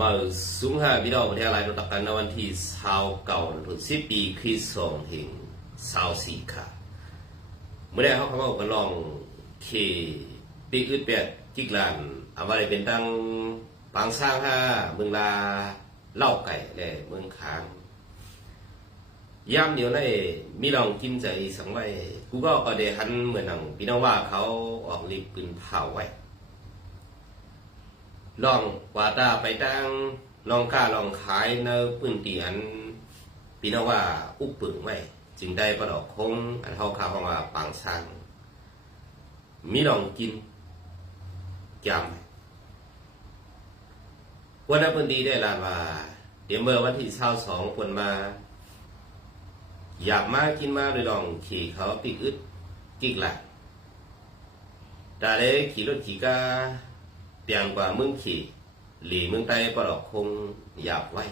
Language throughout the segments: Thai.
มาสูงห้าพี่น้องประเทศอะไรรู้จักกันในวันที่สาวเก่าถึงสิบปีคริสสองถึงสาวสี่ค่ะเมื่อได้เขาเข้าบอกกันลองเคปีอึดเปียดจิกลานอาไว้เป็นตั้งปางสร้างห้าเมืองลาเล่าไก่และเมืองค้างย่ำเดียวในมีลองกินใจสังไว้กูก็ก็ได้หันเหมือนหนังพี่น้องว่าเขาออกรีบปืนเผาไว้ ลองว่าตาไปตั้งลองกล้าลองขายในพื้นที่อันพี่น้องว่าอุปปึงไว้จึงได้ประดอกคงอันเขาข่าวของว่าปางสร้างมีลองกินจำวันนั้นเพิ่นดีได้ลานว่าเดี๋ยวเมื่อวันที่เช้าสองเพิ่นมา อยากมากินมาเลยลองขี่เขาปิกอึดกิกหลักแต่เลยขี่รถขี่กา เปียนกว่าเมืองขี่หลีเมืองใต้ประดอกคงอยากไว้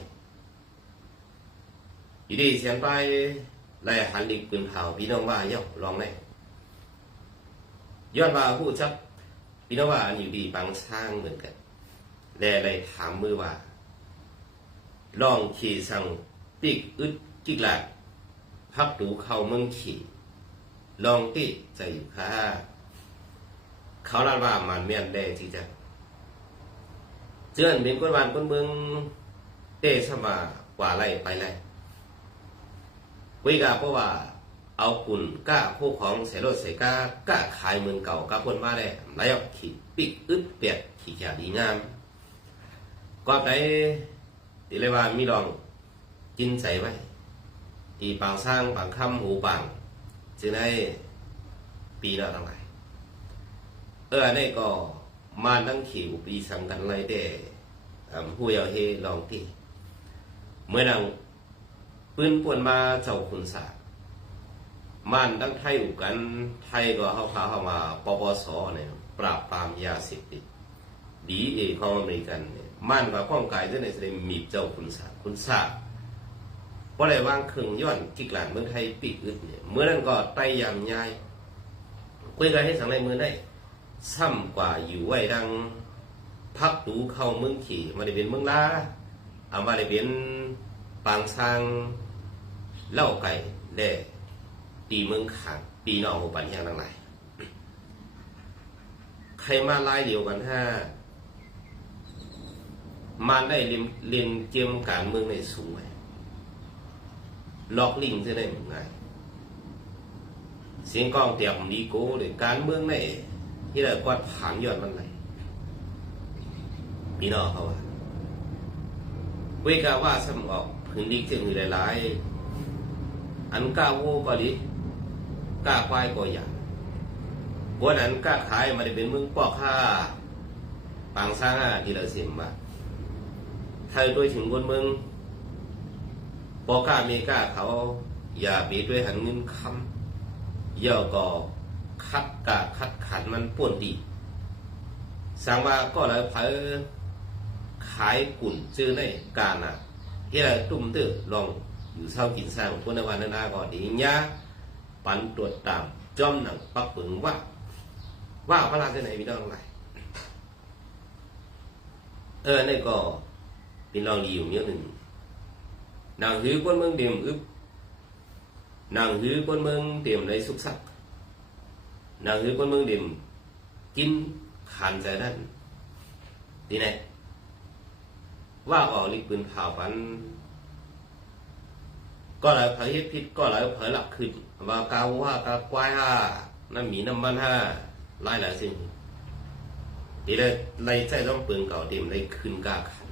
อยู่ดีเสียงไปไล่หันลิกปืนเผาพี่น้องว่าย่อลองไหมย้อนมาผู้ชักพี่น้องว่าอยู่ดีบางช่างเหมือนกันแลเลยถามมือว่าลองขี่สั่งปิกอึดกิกหลักพับดูเข้าเมืองขี่ลองติใจอยู่ค่ะเขาลาว่ามันเมียนได้ที่จะ เจือนเป็นคนวานคนเมืองเตสมากว่าไรไปไรวิกาเพราะว่าเอากุ่นก้าผู้ของเสรถเสก้าก้าขายเมืองเก่ากับคนมาได้ไรออกขี่ปิกอึดเปียดขี่ขาดีงามก็ไปติเลยว่ามีลองกินใส่ไว้ที่ปางสร้างปางคำหูปางจึงได้ปีละทั้งหลาเออนี่ก็มาตั้งขีวปีสังกันเลยแต่ผู้ยาวเฮลองที่เมื่อ มาตั้งขีปีสังกันไรเด้อผู้ยาเฮลองที่เมื่อนป่วนมาเจ้าคุณศาสตร์ม่านตั้งไทยอุกันไทยก็เข้าพาเข้ามาปปสเนี่ยปราบปรามยาเสพติดดีเอของอเมริกันเนี่ยม่านว่าข้องกายด้วยในแสดงมีเจ้าคุณศาคุณศาสตร์เพราะอะไรว่างเครื่องย้อนกิกหลานเมืองไทยปีกอึดเนี่ยเมื่อนั้นก็ไตยามยายคุยกันให้สังในมือได้ ซ้ำกว่าอยู่ไว้ดังพักดูเข้าเมืองขี่มาได้เป็นเมืองลาอามาได้เป็นปางช้างเล่าไก่แด่ตีเมืองขางปีนองหัวปันแห้งทั้งหลายใครมาไล่เดียวกันห้ามันได้เรียนเรียนเจียมการเมืองในสูงไว้ล็อกลิงจะได้เหมือนไงเสียงกองเตียมดีโก้หรือการเมืองใน ที่เรากวาดผานยอดมันไหนพี่น้องเขาว่าเวกาว่าสมออกพื้นดินจึงมีหลายๆอันกล้าโวบริกล้าควายก็อย่างวันนั้นกล้าขายมาได้เป็นมืองปอกค่าปางสร้างอะที่เราเสียมว่าไทยด้วยถึงบนมืองปอก้าเมก้าเขา อย่าบีด้วยหันเงินคำเย่อก็ คัดกะคัดขันมันป่วนดีสังว่าก็เลยเผอขายกุ่นซื้อในการอะที่เราตุ้มตื้อลองอยู่เศร้ากินสร้างคนในวันนั้นก็ดีญาปันตรวจตามจอมหนังปักปึงว่า ว่าพระราชไหนพี่น้องไรเออนี่ก็เป็นลองดีอยู่เยอะหนึ่ง nàng hứa quân mương điểm ướp nàng hứa quân mương điểm lấy xúc sắc nàng hứa quân mương điểm kim khàn giải đất tí này ว่าออกลิปืนเผาพัน ก็เลายเผยพิษก็เลายเผยหลักขึ้นว่ากาวว่ากากวายห้าน้ำหมีน้ำมันห้าไล่หลายสิ่งทีเลยไล่ใจต้องปืนเก่าเต็มเลยขึ้นกาขัน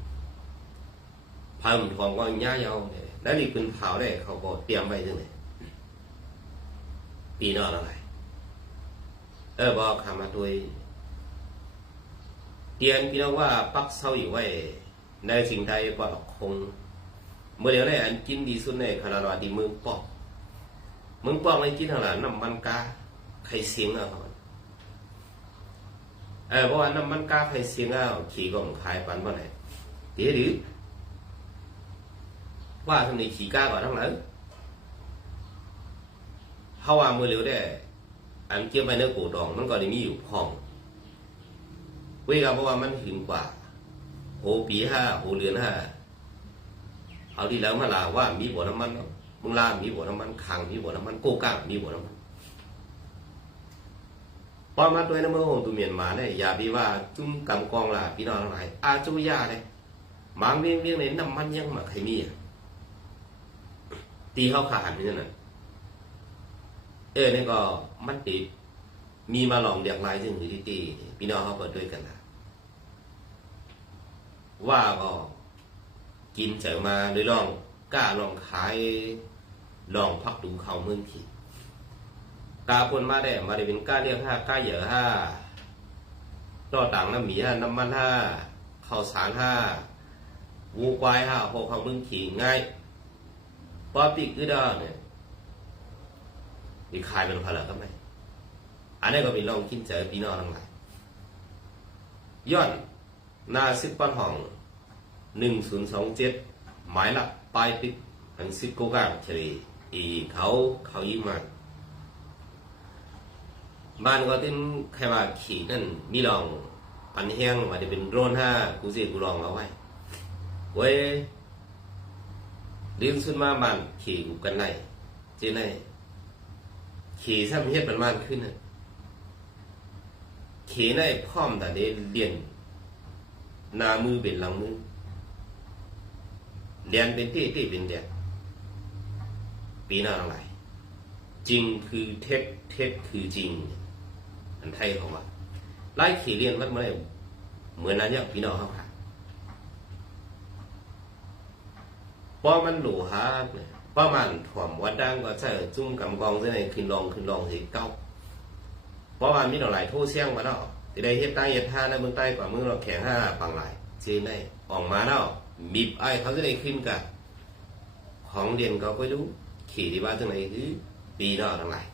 พามทองก็ย่าเยาเนี่ยแล้วนี่ปืนเผาได้เขาก็เตรียมไว้ที่ไหนปีนอนอะไร เออบอกคำมาด้วยเตียนพี่น้องว่าปักเศร้าอยู่ไว้ ในสิ่งใดก็คง เมื่อเดี๋ยวได้อันกินดีสุดในขนาดว่าดีมึงปอกมึงปอกไม่กินเท่าไหร่น้ำมันกาไข่เสียงเอาเออเพราะว่าน้ำมันกาไข่เสียงเอาขี่ก็ขายปันบ่ไหนเดี๋ยวหรือว่าทำในขี่กาก่อนทั้งนั้นเพราะว่ามือเหลวได้ อันเกี่ยวไปเนื้อกูดอง มันก็ได้มีอยู่พองเวลาเพราะว่ามันหินกว่าโหปีห้าโหเรือนห้าเอาที่แล้วมาลาว่ามีบ่อน้ำมันมึงลามีบ่อน้ำมันขังมีบ่อน้ำมันโกก้างมีบ่อน้ำมันพอมาตัวน้ำมันของตัวเมียนมาเนี่ยอย่าบีว่าจุ้มกำกองล่ะพี่น้องทั้งหลายอาจุยาเลยมางเวียงเวียงในน้ำมันยังมาใครมีตีเขาขาดนี่นั่น เออนี่ก็มันติดมีมาลองเรียกลายซึ่งที่ตีพี่น้องเขาเปิดด้วยกันนะว่าก็กินเจอมาโดยลองกล้าลองขายลองพักดูเขาเมืองขีกาคนมาได้มาได้เป็นกล้าเรียกห้ากล้าเหยื่อห้าต่อต่างน้ำหมีห้าน้ำมันห้าข้าวสารห้าวูควายห้าหกเขาเมืองขีง่ายพอปีกอึดาเนี่ย มีขายเป็นพลาก็ไหมอันนี้ก็เป็นลองคิดเจอพี่น้องทั้งหลายย้อนหน้าสิบปันห้องหนึ่งศูนย์สองเจ็ดหมายหลักปลายปิดอันสิบโกกางเฉลี่ยอีเขาเขายิ้มมาบ้านก็เต้นใครว่าขี่นั่นมีลองปันแห้งว่าจะเป็นโรนห้ากูเสียกูลองเอาไว้เว้ยลิ้นสุดมาบ้านขี่กูกันไหนเจ้ไหน ขี่ซ้ำเฮ็ดมันมากขึ้นน่ะขี่ได้พร้อมแต่ได้เรียนหน้ามือเป็นหลังมือเรียนเป็นที่ที่เป็นเดียปีหน้าอะไรจริงคือเท็จเท็จคือจริง อันไทยเขาว่าไล่ขี่เรียนมันไม่เหมือนนั้นเนี่ยพี่น้องเขาค่ะพอมันหลูฮาเนี่ย ประมาณถ่วมวัดดังก็ใช่จุ่มกำกองเส้นในขึ้นลองขึ้นลองสิเก้าเพราะว่ามีหน่อหลายโทษเสียงมาเนาะที่ได้เฮ็ดใต้เฮ็ดท่าในเมืองใต้กว่าเมืองเราแข็งห้าปังหลายจีนได้ออกมาเนาะมีบไอ้เขาจะได้ขึ้นกับของเด่นเขาก็รู้ขี่ที่ว่าจังไหนคือปีเนาะทั้งหลาย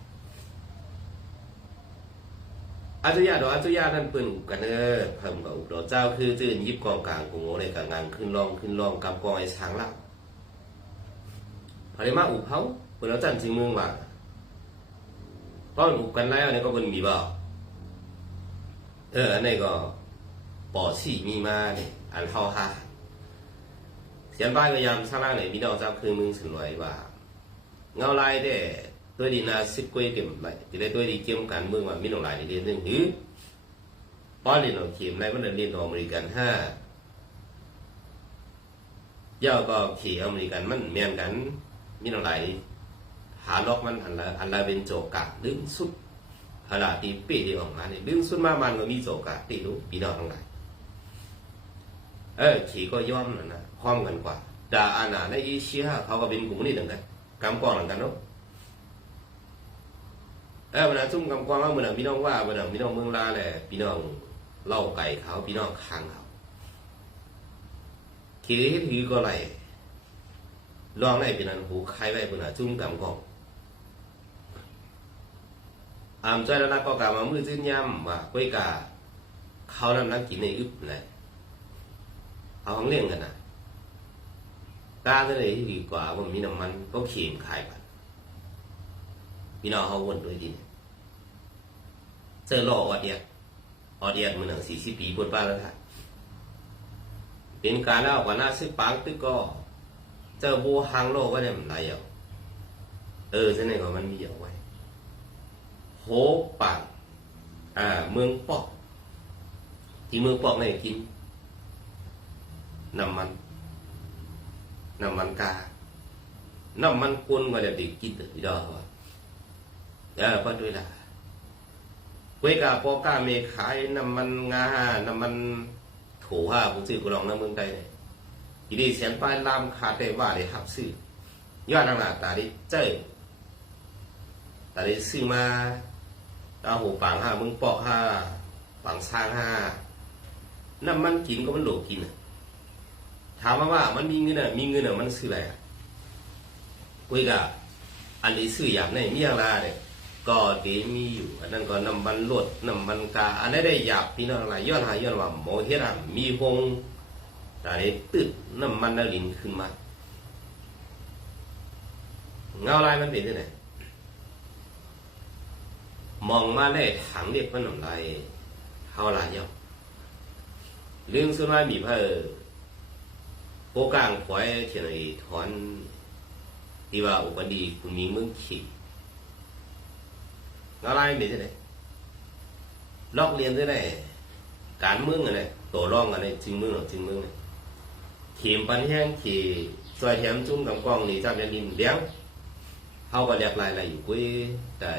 อาจยาดอกอาจยานั่นปืนกันเนอเพิ่มกับอุดรเจ้าคือจื่นยิบกองกลางกูโง่ในการงานขึ้นลองขึ้นลองกับกองไอ้ช้าง เขาเรียกมาอุบเขาเปิดแล้วจันจึงเมืองว่าตอนอุบกันแล้วเนี่ยก็เป็นมีบ่าเอออันนี้ก็ปอชี่มีมาเนี่ยอันเท่าฮะเสียนบ้านก็ยามสร้างไหนมีดอกจับคือมึงสวยว่า เงาลายได้ตัวดีนาสิบกุ้ยเก็บไปลจะได้ด้วดีเกี่ยมกันเมืองว่ามีหนองหลายเรียนหนึ่งหื้อป้อนเรียนหองเข็มในมันเรียนหนองอเมริกันห้าย่อก็ขี่อเมริกันมันเมียนกัน มีอะไรหาล็อกมันอันละอันละเป็นโจกะดึงสุดขณะที่ปีที่ออกมาเนี่ยดึงสุดมามันก็มีโจกะตีรู้ปีนอกทั้งหลายเออขี่ก็ย่อมนะนะพร้อมกันกว่าดาอานาในอีเชียเขาก็เป็นกลุ่มนี้เหมือนกันกำกองเหมือนกันเนาะเออเวลาซุ่มกำกองว่าเมื่อพี่น้องว่าเมื่อพี่น้องเมืองลาแหละพี่น้องเล่าไก่เขาพี่น้องคางเขาขี่ให้ถือก็ไร ลองได้เป็นอันหูใครไว้เป็นอันจุ่มกำกองอามใจแล้วนะก็กามามือจื้นย่ำว่าก้อยกาเขานำนักกินในอึบเลยเอาของเลี้ยงกันนะกล้าเลยดีกว่าว่ามีน้ำมันก็เค็มขายกันพี่น้องเขาวนด้วยดินเจอรอออเดียออดเดียมันหนังสี่สิบปีปวดป้าแล้วค่ะเป็นการแล้วกว่าหน้าซื้อปังตึกก็ เจอบัวหางโลกก็ได้มันไหลเอาเออเส้นไหนก็มันมีเอาไว้โหปังอ่า เมืองปอก ที่เมืองปอกเนี่ยกินน้ำมันน้ำมันกาน้ำมันกวนก็จะได้กินต่ที่ดอกว่าเออพอด้วยละกวกาปอกาเมขายน้ำมันงาน้ำมันโถห้าผมซื้อกูลองน้ำเมืองใดเนี่ย ทีนี้เสียนป้ายลามขาดได้ว่าได้หับซื้อยอดนางหนาตาได้เจ้ยตาได้ซื้อมาตาหูปังห้ามึงเปาะห้าปังสร้างห้าน้ำมันกินก็มันโหลกินน่ะถามมาว่ามันมีเงินอะมีเงินอะมันซื้ออะไรอะกุยกะอันนี้ซื้ออย่างไหนมีอย่างไรเนี่ยก็ดีมีอยู่อันนั้นก็น้ำมันลดน้ำมันกาอันนั้นได้หยาบพี่น้องอะไรย้อนหาย้อนว่าหมอเฮ็ดอะมีพง ตาได้ตึดน้ำมันนลินขึ้นมา เงาลายมันเป็นที่ไหนมองมาได้ถังเด็กมันน้ำลายเฮาลายเยาเรื่องส่วนว่ามีเพอโกกลางควายเทียนไอ้ถอนที่ว่าอุปดีคุณมีมึงขี่อะไรมีที่ไหนลอกเรียนที่ไหนการเมืองอะไรตัวร่องอะไรจริงเมืองหรอจริงเมืองเนี่ย ขีมปันแห้งขี่ซอยแถมจุ้มกำกองนี่จ้าเป็นดินเลี้ยงเขาก็เรียกลายอะไรอยู่กุ้ยแต่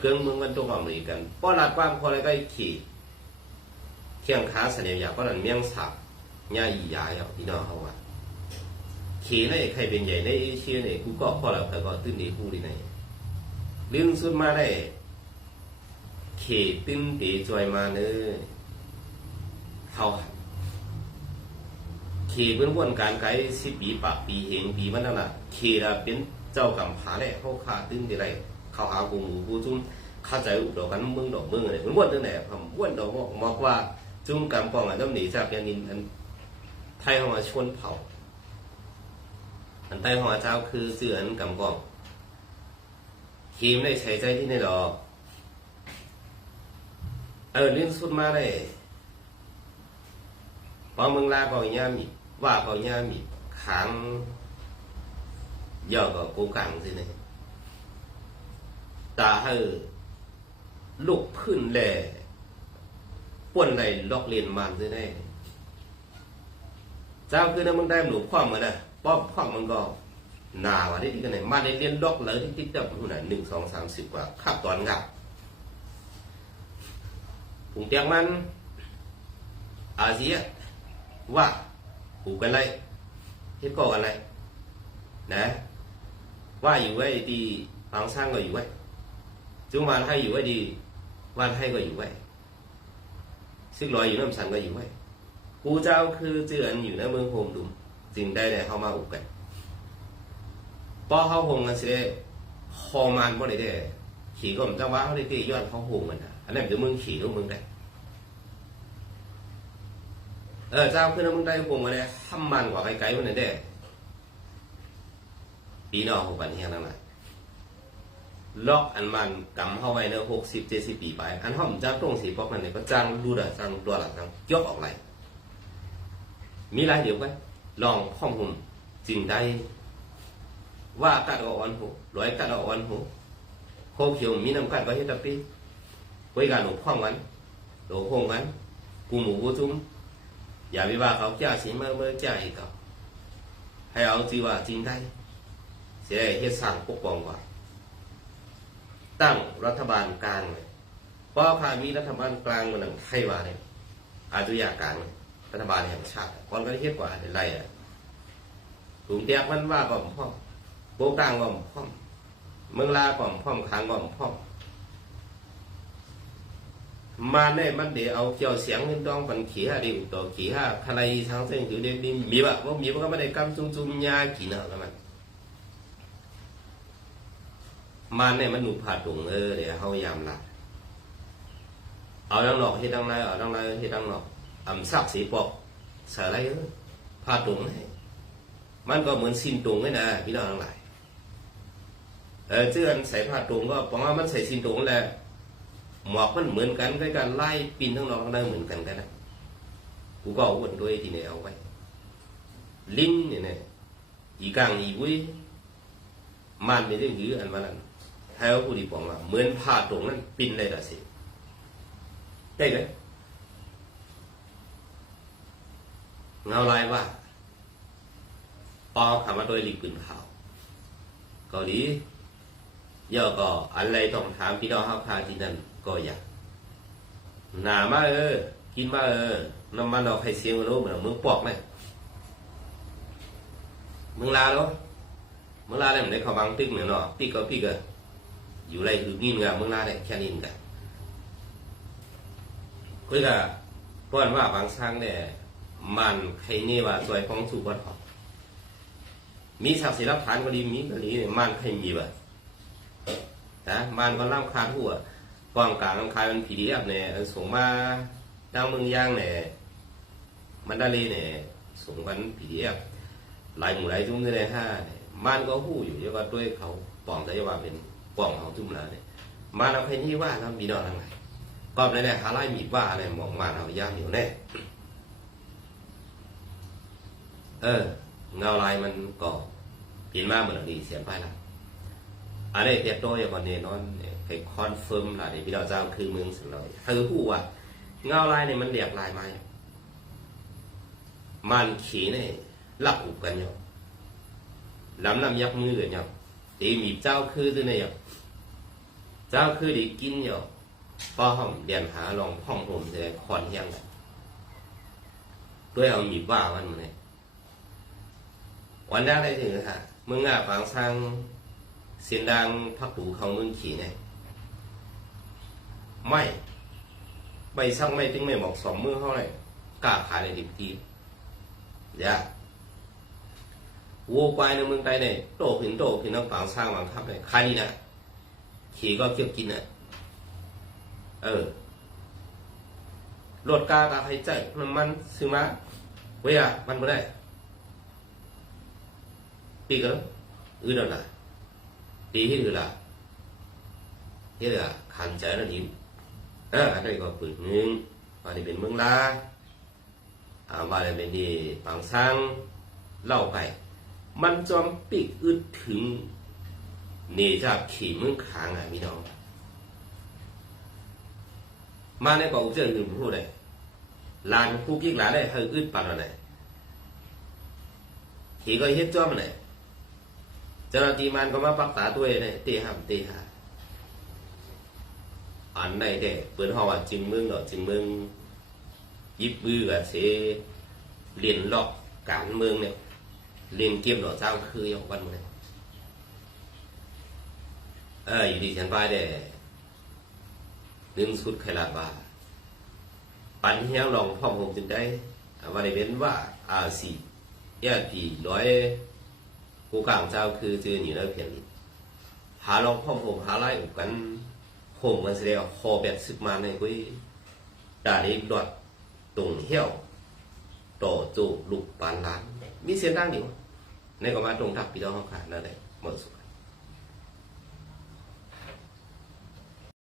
เกิงเมืองกันตรงอเมริกันป้อนลาดความพออะไรก็ขี่เที่ยงค้าเสน่ห์ยาก็นั่นเมี่ยงสับย่าอียาอะพี่น้องเขาว่าขี่ในใครเป็นใหญ่ในเอเชียเนี่ยกูก็พอแล้วใครก็ตื้นดีกูดีไหนลื่นสุดมาได้ขี่ตื้นตีจอยมาเนื้อเขา ขี่เป็นวนการไกด์สิปีปากปีเหงปีมันนั่นน่ะขี่ละเป็นเจ้ากำผาแหละเขาขาตื้นดีไรเขาหากูหมูกูจุ้มเข้าใจอุดอกกันมึงดอกมึงอะไรมันวนตั้งแต่ผมวนดอกบอกบอกว่าจุ้มกำปองอะน้ำหนีจากยานินอันไทยเขามาชนเผาอันไทยเขามาเจ้าคือเสืออันกำปองขีมได้ใช้ใจที่ในดอก เออเรื่องสุดมาได้พอมึงลาก็ย่ามี ว่าก็ย่ามีขังย่อก็กูกังสิเนี่ยตาให้ลูกพื้นแหล่ป่วนในลอกเรียนมันได้แน่เจ้าคือนะมึงได้หนูพ่อมันนะป้อมพ่อมันก็หนาว่าได้ดีกันไหนมาได้เรียนล็อกเลยที่ติ๊กตับหุ่นน่ะหนึ่งสองสามสิบกว่าขับตอนงับผงเตียงมันอาเซียว่า ผูกกันไรเฮ็ดก่อกันไรนะ ว่าอยู่ไว้ดีฟังสร้างก็อยู่ไว้จุงวันให้อยู่ไว้ดี วันให้ก็อยู่ไว้ซึ่งลอยอยู่น้ำสันก็อยู่ไว้กูเจ้าคือเจือนอยู่ในเมืองโฮมดุมจึงได้แต่เข้ามาอุกกันพอเข้าโฮมกันเสียคอมันบ่ได้ได้ขี่ก็มันจังว่าเขาได้ตียอดเขาโฮมกันนะอันนั้นคือมึงขี่ของมึงได้ เออเจ้าคือนมึงได้โฮมกันได้ทำมันกว่าไกลๆมันได้ปีนอกของปันเฮียนั่นแหละล็อกอันมันกำเข้าไว้เนอะหกสิบเจ็ดสิบปีไป อันห้อมจ้าตรงสีป๊อกมันเนี่ยก็จ้างรูดอะจ้างตัวหลักจ้างยกออกไรมีรายเดียวกันลองข้อมหุ่มจริงได้ว่ากัดเอาอ่อนหูร้อยกัดเอาอ่อนหูโคเขียวมีน้ำกัดก็เฮ็ดตะปีไว้การหลบข้องกันหลบหงกันกูหมูกูจุ้ม อย่าไปว่าเขาเจ้าสิเมื่อเมื่อจ้าเขาให้เอาจีว่าจริงได้เสียเฮ็ดสร้างปกป้องกว่าตั้งรัฐบาลกลางเลยเพราะพามีรัฐบาลกลางมันหนึ่งไทยว่าเนี่ยอาตุยากลางรัฐบาลแห่งชาติก่อนก็ได้เทียบกว่าไรอะกลุ่มเตียกมันว่าก่อมพ่อโบกลางก่อมพ่อเมืองลาก่อมพ่อมค้างก่อมพ่อ มมาเนี่ยมันเดี๋ยวเอาเกี่ยวเสียงขึ้นต้องปันขี่ห้าดิวต่อขี่ห้าคลายทางเส้นถือเด่นมีแบบว่ามีมันก็ไม่ได้กำจุ้มจุ้มยาขี่เนาะแล้วมันมันเนี่ยมันหนุผ่าตุงเออเดี๋ยวเขายามละเอาดังหนอกเฮ็ดดังในเอาดังในเฮ็ดดังหนอกอ่ำซักสีปอกใส่อะไรเออผ่าตุงให้มันก็เหมือนสินตุงเลยนะพี่น้องทั้งหลายเออเชื่อนใส่ผ้าตุงก็บอกว่ามันใส่สินตุงแหละ หมวกมันเหมือนกันใกล้กันไล่ปีนทั้งนอกทั้งในเหมือนกันกันนะกูก็เอาวนด้วยทีนี้เอาไว้ ลิ้นเนี่ยเนี่ยอีกางอีวุ้ยมันไม่ได้ยื้ออันมันนั้นให้เขาพูดดีบอกว่าเหมือนผ้าตรงนั้นปินเลยละสิได้เลยเงาลายว่าปอคำว่าโดยหลีกปืนขาวเกาหลีเยอก็อะไรต้องถามพี่น้องเฮาพาที่นั่น ก็อยากหนามาเออ กินมาเออน้ำมันเราใครเสียงรู้เหมือนมึงปอกไหมมึงลาแล้วมึงลาได้เหมือนได้ขาบังตึกเหมือนเนาะปีก็ปีก็อยู่ไรคือกินกับมึงลาได้แค่นี้กันก็จะเพราะว่าบางครั้งเนี่ยมันใครนี่ว่าสวยของสุวัสดิ์มีศักดิ์ศรีรับฐานก็ดีมีก็ดีมันใครมีบ่นะมันก็ล่ำคาดหัว กองกลางลำคายมันผีดีอับเนี่ยส่งมาทางเมืองย่างเนี่ยมันดาลีเนี่ยส่งกันผีดีอับหลายหมู่หลายจุ้มเลยห้าเนี่ยมันก็หู้อยู่เยอะว่าด้วยเขาปองแต่ว่าเป็นปองของจุ่มแล้วเนี่ยมาเราใครนี่ว่าเรามีดอกทางไหนก็ในเนี่ยหาไล่มีว่าอะไรมองมาเราย่างอยู่แน่เออเงาลายมันก็เห็นมาเหมือนดีเสียนไปละอันนี้เพียโตอย่างวันนี้นอน ไปคอนเฟิร์มละที่พี่เราเจ้าคือเมืองสุดเลยคือผู้ว่าเงาลายเนี่ยมันเรียกลายไม้มันขี่เนี่ยหลับอุบกันอยู่ลำนำยักมือกันอยู่ตีมีเจ้าคือตัวยเนี่ยเจ้าคือดีกินอยู่ป้อห้องเดียนหาลองห้องผมจะได้คอนเฮียงกันด้วยเอามีบ้ามันมาเนี่ยวันแรกได้ถึงค่ะมึงอะฝังสร้างเสียงดังพักปูของมึงขี่เนี่ย ไม่ไม่สร้างไม่ถึงไม่บอกสองมือเท่าไหร่กล้าขายในดิบทีอย่าวัวควายในเมืองไทยเนี่ยโตขึ้นโตขึ้นต้องฝังสร้างฝังทับเนี่ยใครนะขี่ก็เกี่ยวกินน่ะเออรถกากาให้ใจมันมันซื้อมาเว้ยอะมันไม่ได้ปีก็อือดละปีที่อืดละที่ละขันใจแล้วดิ้วเอออันนี้ก็ปืนหนึ่งอันนี้เป็นเมืองลาอาว่าอะไรเป็นดีปังซังเล่าไป มันจอมปีกอึดถึงนี่จะขี่มึงขางอะพี่น้องมาในกองเจอหนึ่งพูดเลยลานคู่กิ๊กหลานได้เฮออึดปันอะไรขี่ก็เฮ็ดจอมเลยเจ้าหน้าที่มันก็มาปักษาตัวเองเนี่ยตีห้ามตีหา อันใดเด็เปิดห้องว่าจึงมึงดอกจึงมึงยิบมือกับเสเรียนหลอกการเมืองเนี่ยเรียนเกมดอกเจ้าคืออย่างวันเนี่ยเอออยู่ดีฉันไปเด้นึ่งสุดไขลาดว่าปันเฮียงลองพ่อผมจึงได้ว่าได้เป็นว่าอาซีเอพีร้อยกูกลางเจ้าคือเจือหนีแล้วเพียงหาลองพ่อผมหาไล่อุกัน โหมกันเสียคอแบบซึกมาในกุ้ยด่านี้ดอดตรงเหี้ยวต่อจูลูกปานล้าน มีเสียงดังอยู่ในก็มาตรงทับปีดองขาขาดนั่นแหละหมดสุด